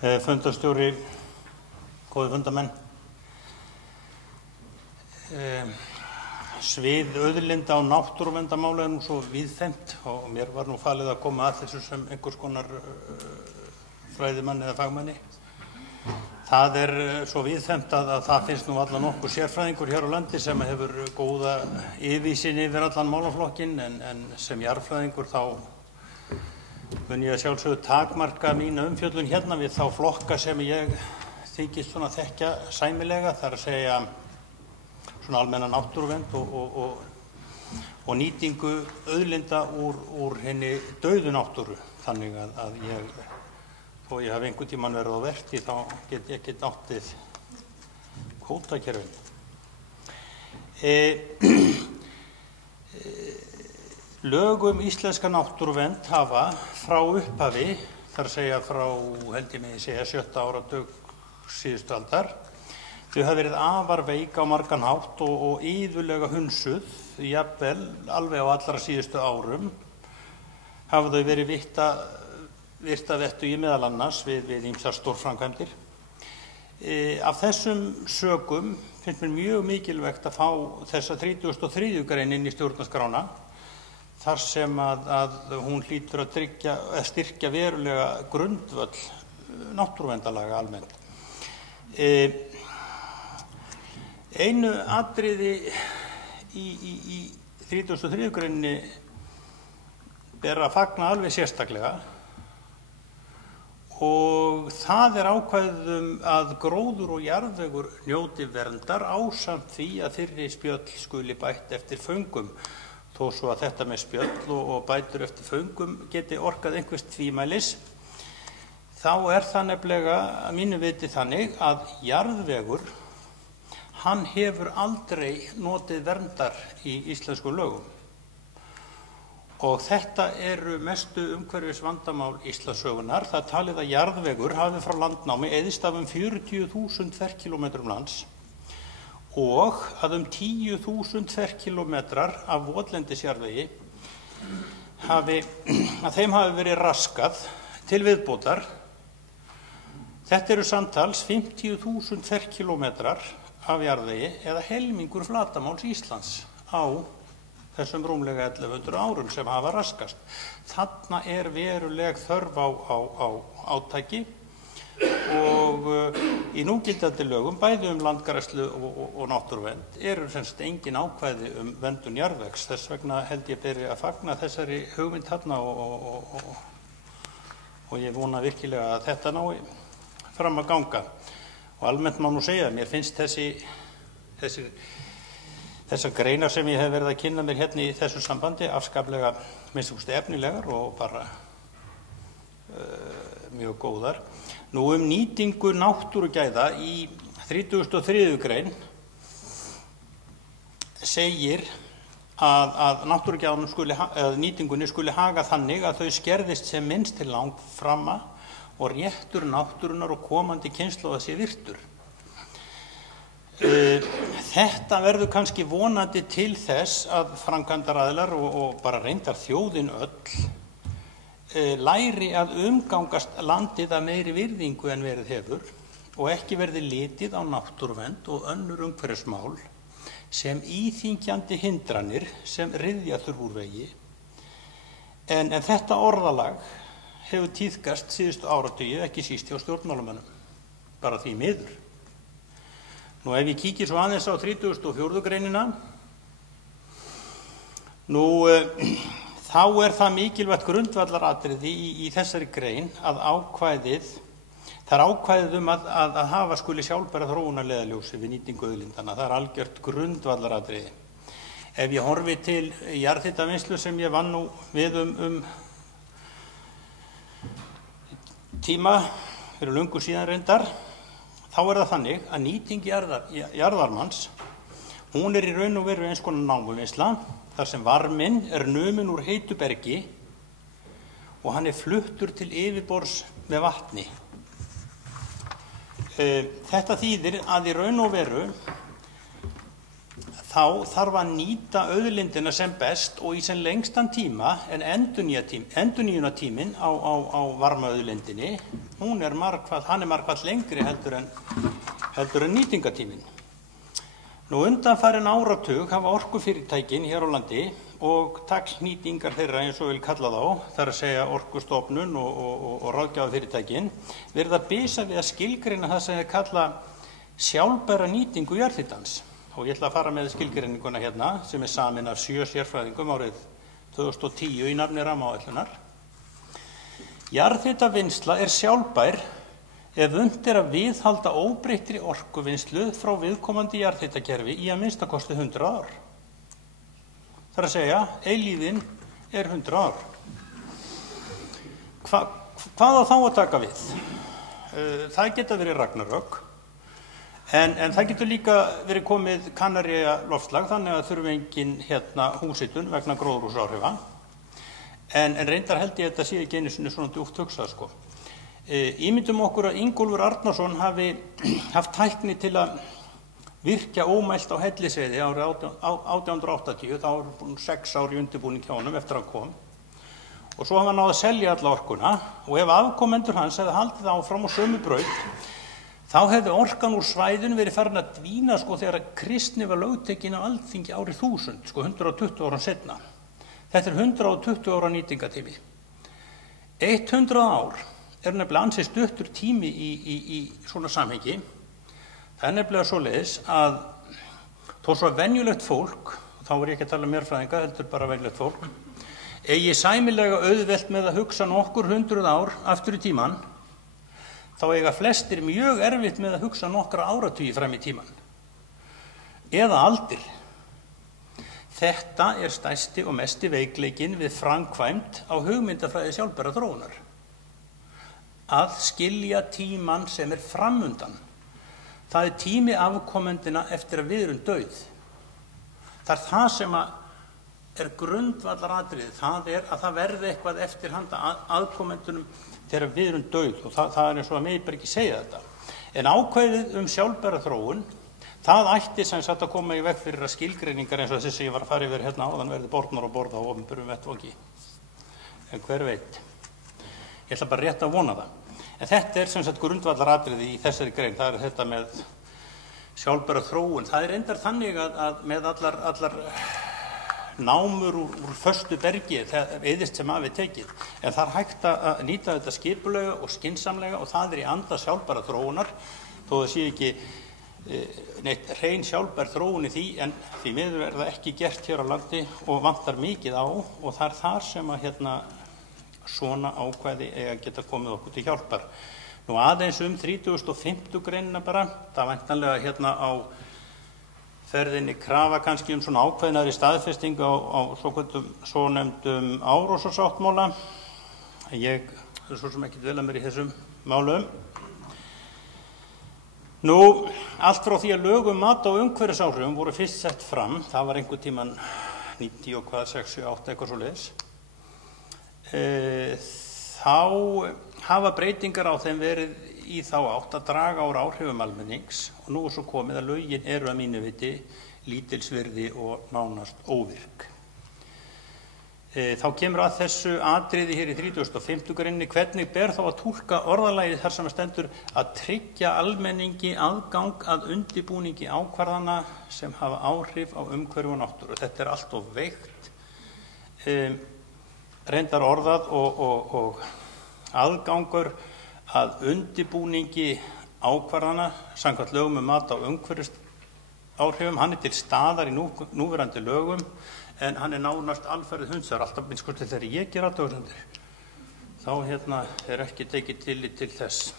Fundarstjóri, góði fundamenn. Svið auðlinda og náttúruverndarmála nú svo víðfeðmt og mér var nú falið að koma að þessu sem einhvers konar fræðimanni eða fagmanni. Það svo víðfeðmt að það finnst nú allan nokkur sérfræðingur hér á landi sem hefur góða yfirsýn yfir allan málaflokkinn en sem jarðfræðingur þá mun ég að sjálfsögðu takmarka mína umfjöllun hérna við þá flokka sem ég þykist svona þekkja sæmilega, þar að segja svona almenna náttúruvernd og nýtingu auðlinda úr henni dauðu náttúru. Þannig að ég, þó ég hafi einhvern tímann verið á verki, þá get ég ekki náttið kvótakerfin. Lög íslenska náttúruvernd hafa frá upphafi, þar að segja frá, held ég megi segja, 7. áratug síðustu aldar, þau hafa verið afar veik á margan hátt og iðulega hunsuð, jafnvel alveg á allra síðustu árum, hafa þau verið virtavettugi meðal annars við ýmsar stórframkvæmdir. Af þessum sökum finnst mér mjög mikilvægt að fá þessa 33. grein inn í stjórnarskrána, þar sem að hún hlýtur að styrkja verulega grundvöll náttúruverndarlaga almennt. Einu atriði í 33. greininni ber að fagna alveg sérstaklega og það ákvæðið að gróður og jarðvegur njóti verndar ásamt því að fyrri spjöll skuli bætt eftir föngum. Þó svo að þetta með spjöll og bætur eftir föngum geti orkað einhvers tvímælis, þá það nefnilega að mínu viti þannig að jarðvegur, hann hefur aldrei notið verndar í íslensku lögum. Og þetta mestu umhverfisvandamál Íslandssögunnar. Það talið að jarðvegur hafi frá landnámi eyðst af 40.000 ferkílómetrum lands og að 10.000 ferkílómetrar af votlendisjarðvegi að þeim hafi verið raskað til viðbótar. Þetta samtals 50.000 ferkílómetrar af jarðvegi eða helmingur flatamáls Íslands á þessum rúmlega 1100 árum sem hafa raskast. Þarna veruleg þörf á átaki og í núgildandi lögum, bæði landgræðslu og náttúruvernd, semst engin ákvæði verndun jarðvegs. Þess vegna held ég beri að fagna þessari hugmynd þarna og ég vona virkilega að þetta nái fram að ganga. Og almennt má nú segja, mér finnst þessar greinar sem ég hef verið að kynna mér hérna í þessu sambandi afskaplega minnst efnilegar og bara mjög góðar. Nú nýtingu náttúrugæða í 33. grein segir að nýtingunni skuli haga þannig að þau skerðist sem minnst til langt framma og réttur náttúrunnar og komandi kynslóða sé virtur. Þetta verður kannski vonandi til þess að framkvæmdaraðilar og bara reyndar þjóðin öll læri að umgangast landið af meiri virðingu en verið hefur og ekki verði litið á náttúruvernd og önnur umhverfismál sem íþyngjandi hindranir sem ryðja þurfa úr vegi. En þetta orðalag hefur tíðkast síðustu áratugi, ekki síst hjá stjórnmálamönnum, bara því miður. Nú ef ég kíki svo aðeins á 34. greinina, þá það mikilvægt grundvallaratriði í þessari grein að ákvæðið að hafa skuli sjálfbæra þróunarleiðarljósi við nýtingu auðlindanna. Það algjört grundvallaratriði. Ef ég horfi til jarðhitavinnslu sem ég vann nú við tíma fyrir löngu síðan reyndar, þá það þannig að nýting jarðvarmans, hún í raun og veru eins konar námuvinnsla, þar sem varminn numinn úr heitu bergi og hann fluttur til yfirborðs með vatni. Þetta þýðir að í raun og veru þá þarf að nýta auðlindina sem best og í sem lengstan tíma en endurnýjunartíminn á varmaauðlindinni hann er margfalt lengri heldur en nýtingartíminn. Nú undanfarinn áratug hafa orkufyrirtækin hér á landi og taglnýtingar þeirra eins og vil kalla þá, þar að segja Orkustofnun og ráðgjafafyrirtækin, verið að bisa við að skilgreina það sem þeir kalla sjálfbæra nýtingu jarðhitans. Og ég ætla að fara með skilgreininguna hérna sem er samin af 7 sérfræðingum árið 2010 í nafni rammaáætlunar. Jarðhitavinnsla er sjálfbær ef unnt er að viðhalda óbreyttri orkuvinnslu frá viðkomandi jarðhitakerfi í að minnsta kosti 100 ár. Það er að segja, eilífðin er 100 ár. Hvað á þá að taka við? Það geta verið ragnarök, en það getur líka verið komið Kanaría loftslag, þannig að þurfi engin húshitun vegna gróðurhúsaáhrifa. En reyndar held ég að þetta sé ekki einu sinni svona djúpt hugsað, sko. Ímyndum okkur að Ingólfur Arnarsson hafi haft tækni til að virkja ómælt á Hellisheiði árið 1880, þá var búin 6 ár í undirbúning hjá honum eftir að hann kom. Og svo hann náði að selja alla orkuna og ef afkomendur hans hefði haldið áfram á sömu braut, þá hefði orkan úr svæðinu verið farin að dvína þegar kristni var lögtekin á Alþingi árið 1000, 120 árum seinna. Þetta er 120 ára nýtingatími. 100 ár er nefnilega ansi stuttur tími í svona samhengi. Það er nefnilega svoleiðis að þó svo venjulegt fólk, og þá er ég ekki að tala um mérfræðinga, heldur bara venjulegt fólk, eigi sæmilega auðvelt með að hugsa nokkur 100 ár aftur í tíman, þá eiga flestir mjög erfitt með að hugsa nokkra áratugi fram í tíman. Eða aldir. Þetta er stærsti og mesti veikleikinn við framkvæmd á hugmyndafræði sjálfbærrar þróunar. Að skilja tímann sem er framundan. Það er tími afkomendina eftir að við erum dauð. Það er það sem er grundvallaratriðið. Það er að það verði eitthvað eftir handa aðkomendunum þegar við erum dauð. Og það er eins og að mig bara ekki segja þetta. En ákvæðið sjálfbæra þróun, það ætti sem sagt að koma í veg fyrir að skilgreiningar eins og þessi sem ég var að fara yfir hérna áðan verði borðnar og borða á opinberum vettvangi. En hver veit? Ég ætla bara rétt að vona það. En þetta er sem sagt grundvallaratriði í þessari grein. Það er þetta með sjálfbæra þróun. Það er reyndar þannig að með allar námur úr föstu bergi eyðist sem hafi tekið. En það er hægt að nýta þetta skipulega og skynsamlega og það er í anda sjálfbæra þróunar. Þó það sé ekki neitt hrein sjálfbær þróun í því, en því miður er það ekki gert hér á landi og vantar mikið á og það er þar sem að svona ákvæði eiga að geta komið okkur til hjálpar. Nú aðeins 35. greinina bara, það væntanlega á ferðinni krafa kannski svona ákveðnari staðfesting á svo nefndum Árósasáttmála. Ég er svo sem ekki dvelja mér í þessum málum. Nú, allt frá því að lög mat á umhverfisáhrifum voru fyrst sett fram, það var einhvern tímann 6, 7, 8, eitthvað svoleiðis, þá hafa breytingar á þeim verið í þá átt að draga úr áhrifum almennings og nú er svo komið að lögin eru að mínu viti lítilsvirði og nánast óvirk. Þá kemur að þessu atriði hér í 35. greininni hvernig ber þá að túlka orðalagið þar sem stendur að tryggja almenningi aðgang að undirbúningi ákvarðana sem hafa áhrif á umhverfi og náttúru. Þetta er allt of veikt, reyndar orðað og aðgangur að undirbúningi ákvarðana samkvæmt lögum mat á umhverfisáhrifum, hann er til staðar í núverandi lögum en hann er nánast alferðið hundsar, alltaf minnst þegar ég ger athugasemdir. Þá er ekki tekið tillit til þess.